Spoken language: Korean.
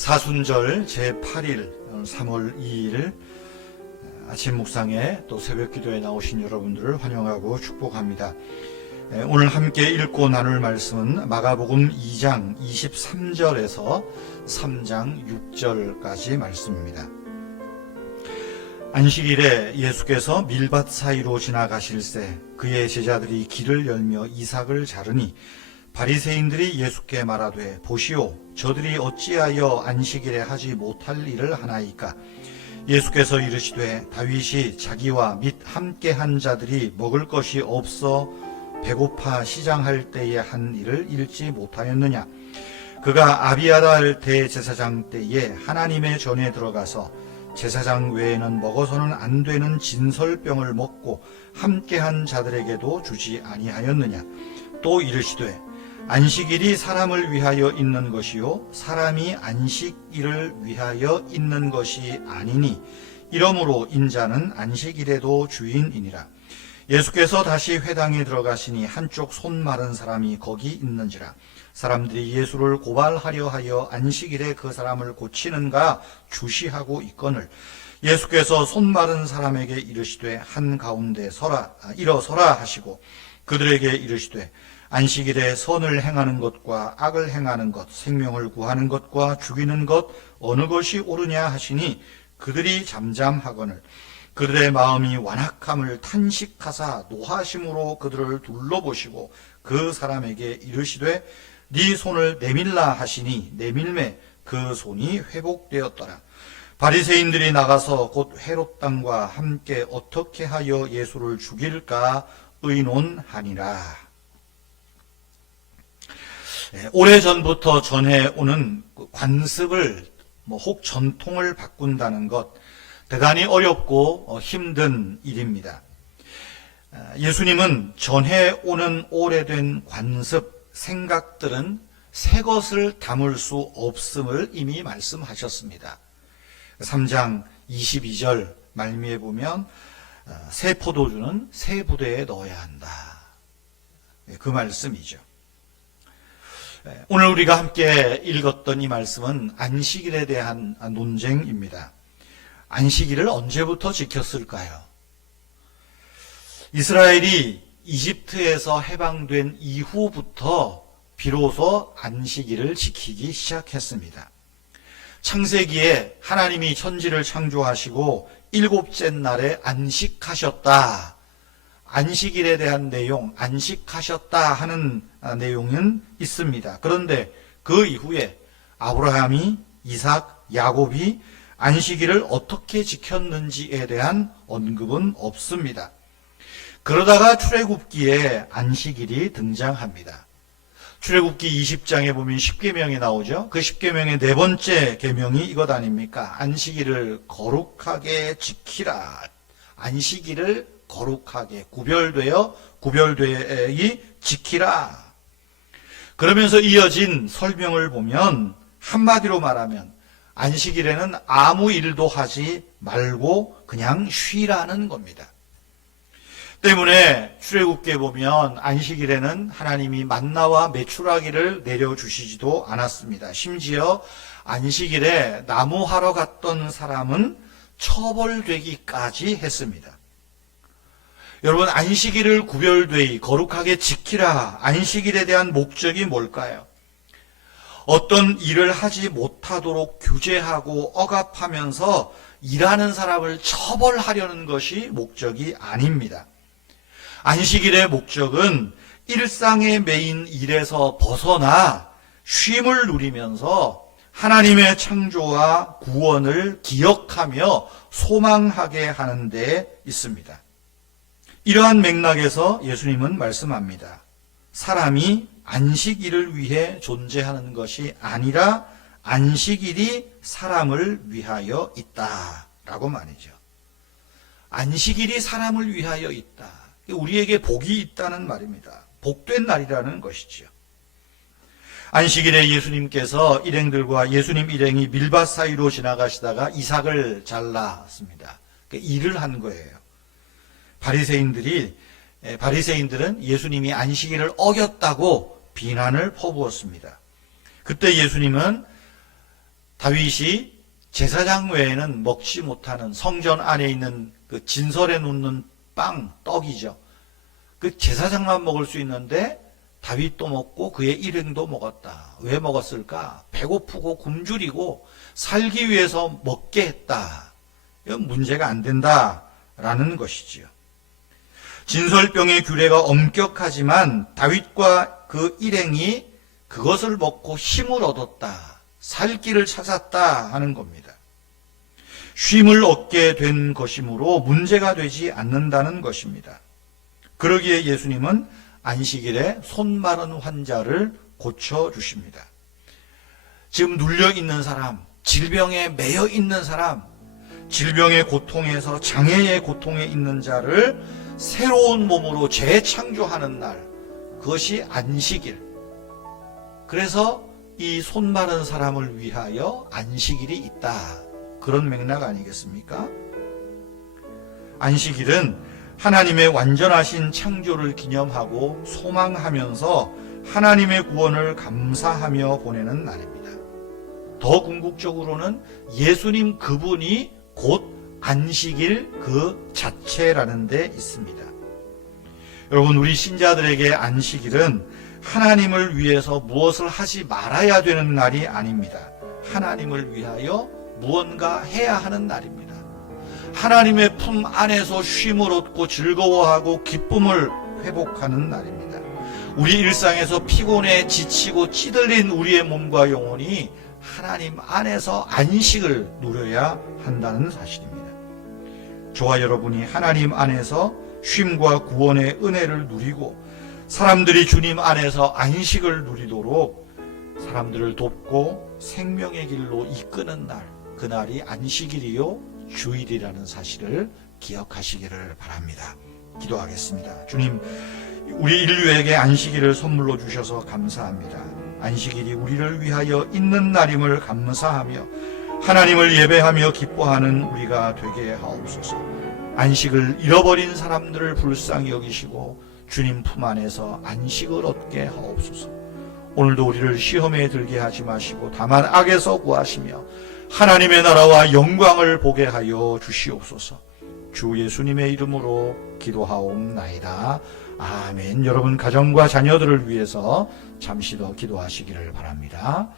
사순절 제8일 3월 2일 아침 묵상에 또 새벽 기도에 나오신 여러분들을 환영하고 축복합니다. 오늘 함께 읽고 나눌 말씀은 마가복음 2장 23절에서 3장 6절까지 말씀입니다. 안식일에 예수께서 밀밭 사이로 지나가실새 그의 제자들이 길을 열며 이삭을 자르니 바리새인들이 예수께 말하되 보시오 저들이 어찌하여 안식일에 하지 못할 일을 하나이까. 예수께서 이르시되 다윗이 자기와 및 함께한 자들이 먹을 것이 없어 배고파 시장할 때에 한 일을 읽지 못하였느냐. 그가 아비아달 대제사장 때에 하나님의 전에 들어가서 제사장 외에는 먹어서는 안 되는 진설병을 먹고 함께한 자들에게도 주지 아니하였느냐. 또 이르시되 안식일이 사람을 위하여 있는 것이요 사람이 안식일을 위하여 있는 것이 아니니 이러므로 인자는 안식일에도 주인이니라. 예수께서 다시 회당에 들어가시니 한쪽 손 마른 사람이 거기 있는지라. 사람들이 예수를 고발하려 하여 안식일에 그 사람을 고치는가 주시하고 있거늘 예수께서 손 마른 사람에게 이르시되 한가운데 일어서라 하시고 그들에게 이르시되 안식일에 선을 행하는 것과 악을 행하는 것, 생명을 구하는 것과 죽이는 것 어느 것이 옳으냐 하시니 그들이 잠잠하거늘 그들의 마음이 완악함을 탄식하사 노하심으로 그들을 둘러보시고 그 사람에게 이르시되 네 손을 내밀라 하시니 내밀매 그 손이 회복되었더라. 바리새인들이 나가서 곧 헤롯 당과 함께 어떻게 하여 예수를 죽일까 의논하니라. 오래전부터 전해오는 관습을 혹 전통을 바꾼다는 것 대단히 어렵고 힘든 일입니다. 예수님은 전해오는 오래된 관습, 생각들은 새 것을 담을 수 없음을 이미 말씀하셨습니다. 3장 22절 말미에 보면 새 포도주는 새 부대에 넣어야 한다. 그 말씀이죠. 오늘 우리가 함께 읽었던 이 말씀은 안식일에 대한 논쟁입니다. 안식일을 언제부터 지켰을까요? 이스라엘이 이집트에서 해방된 이후부터 비로소 안식일을 지키기 시작했습니다. 창세기에 하나님이 천지를 창조하시고 일곱째 날에 안식하셨다. 안식일에 대한 내용, 안식하셨다 하는 내용은 있습니다. 그런데 그 이후에 아브라함이, 이삭, 야곱이 안식일을 어떻게 지켰는지에 대한 언급은 없습니다. 그러다가 출애굽기에 안식일이 등장합니다. 출애굽기 20장에 보면 10계명이 나오죠. 그 10계명의 네 번째 계명이 이것 아닙니까? 안식일을 거룩하게 지키라. 안식일을 거룩하게 구별되이 지키라. 그러면서 이어진 설명을 보면 한마디로 말하면 안식일에는 아무 일도 하지 말고 그냥 쉬라는 겁니다. 때문에 출애굽기에 보면 안식일에는 하나님이 만나와 메추라기를 내려주시지도 않았습니다. 심지어 안식일에 나무하러 갔던 사람은 처벌되기까지 했습니다. 여러분, 안식일을 구별되이 거룩하게 지키라. 안식일에 대한 목적이 뭘까요? 어떤 일을 하지 못하도록 규제하고 억압하면서 일하는 사람을 처벌하려는 것이 목적이 아닙니다. 안식일의 목적은 일상의 메인 일에서 벗어나 쉼을 누리면서 하나님의 창조와 구원을 기억하며 소망하게 하는 데 있습니다. 이러한 맥락에서 예수님은 말씀합니다. 사람이 안식일을 위해 존재하는 것이 아니라 안식일이 사람을 위하여 있다라고 말이죠. 안식일이 사람을 위하여 있다. 우리에게 복이 있다는 말입니다. 복된 날이라는 것이죠. 안식일에 예수님께서 일행들과 예수님 일행이 밀밭 사이로 지나가시다가 이삭을 잘랐습니다. 일을 한 거예요. 바리새인들은 예수님이 안식일을 어겼다고 비난을 퍼부었습니다. 그때 예수님은 다윗이 제사장 외에는 먹지 못하는 성전 안에 있는 그 진설에 놓는 빵, 떡이죠. 그 제사장만 먹을 수 있는데 다윗도 먹고 그의 일행도 먹었다. 왜 먹었을까? 배고프고 굶주리고 살기 위해서 먹게 했다. 이건 문제가 안 된다라는 것이지요. 진설병의 규례가 엄격하지만 다윗과 그 일행이 그것을 먹고 힘을 얻었다. 살 길을 찾았다 하는 겁니다. 쉼을 얻게 된 것이므로 문제가 되지 않는다는 것입니다. 그러기에 예수님은 안식일에 손 마른 환자를 고쳐주십니다. 지금 눌려있는 사람, 질병에 매여 있는 사람, 질병의 고통에서 장애의 고통에 있는 자를 새로운 몸으로 재창조하는 날, 그것이 안식일. 그래서 이 손 마른 사람을 위하여 안식일이 있다. 그런 맥락 아니겠습니까? 안식일은 하나님의 완전하신 창조를 기념하고 소망하면서 하나님의 구원을 감사하며 보내는 날입니다. 더 궁극적으로는 예수님 그분이 곧 안식일 그 자체라는 데 있습니다. 여러분, 우리 신자들에게 안식일은 하나님을 위해서 무엇을 하지 말아야 되는 날이 아닙니다. 하나님을 위하여 무언가 해야 하는 날입니다. 하나님의 품 안에서 쉼을 얻고 즐거워하고 기쁨을 회복하는 날입니다. 우리 일상에서 피곤해 지치고 찌들린 우리의 몸과 영혼이 하나님 안에서 안식을 누려야 한다는 사실입니다. 저와 여러분이 하나님 안에서 쉼과 구원의 은혜를 누리고 사람들이 주님 안에서 안식을 누리도록 사람들을 돕고 생명의 길로 이끄는 날, 그날이 안식일이요 주일이라는 사실을 기억하시기를 바랍니다. 기도하겠습니다. 주님, 우리 인류에게 안식일을 선물로 주셔서 감사합니다. 안식일이 우리를 위하여 있는 날임을 감사하며 하나님을 예배하며 기뻐하는 우리가 되게 하옵소서. 안식을 잃어버린 사람들을 불쌍히 여기시고 주님 품 안에서 안식을 얻게 하옵소서. 오늘도 우리를 시험에 들게 하지 마시고 다만 악에서 구하시며 하나님의 나라와 영광을 보게 하여 주시옵소서. 주 예수님의 이름으로 기도하옵나이다. 아멘. 여러분 가정과 자녀들을 위해서 잠시 더 기도하시기를 바랍니다.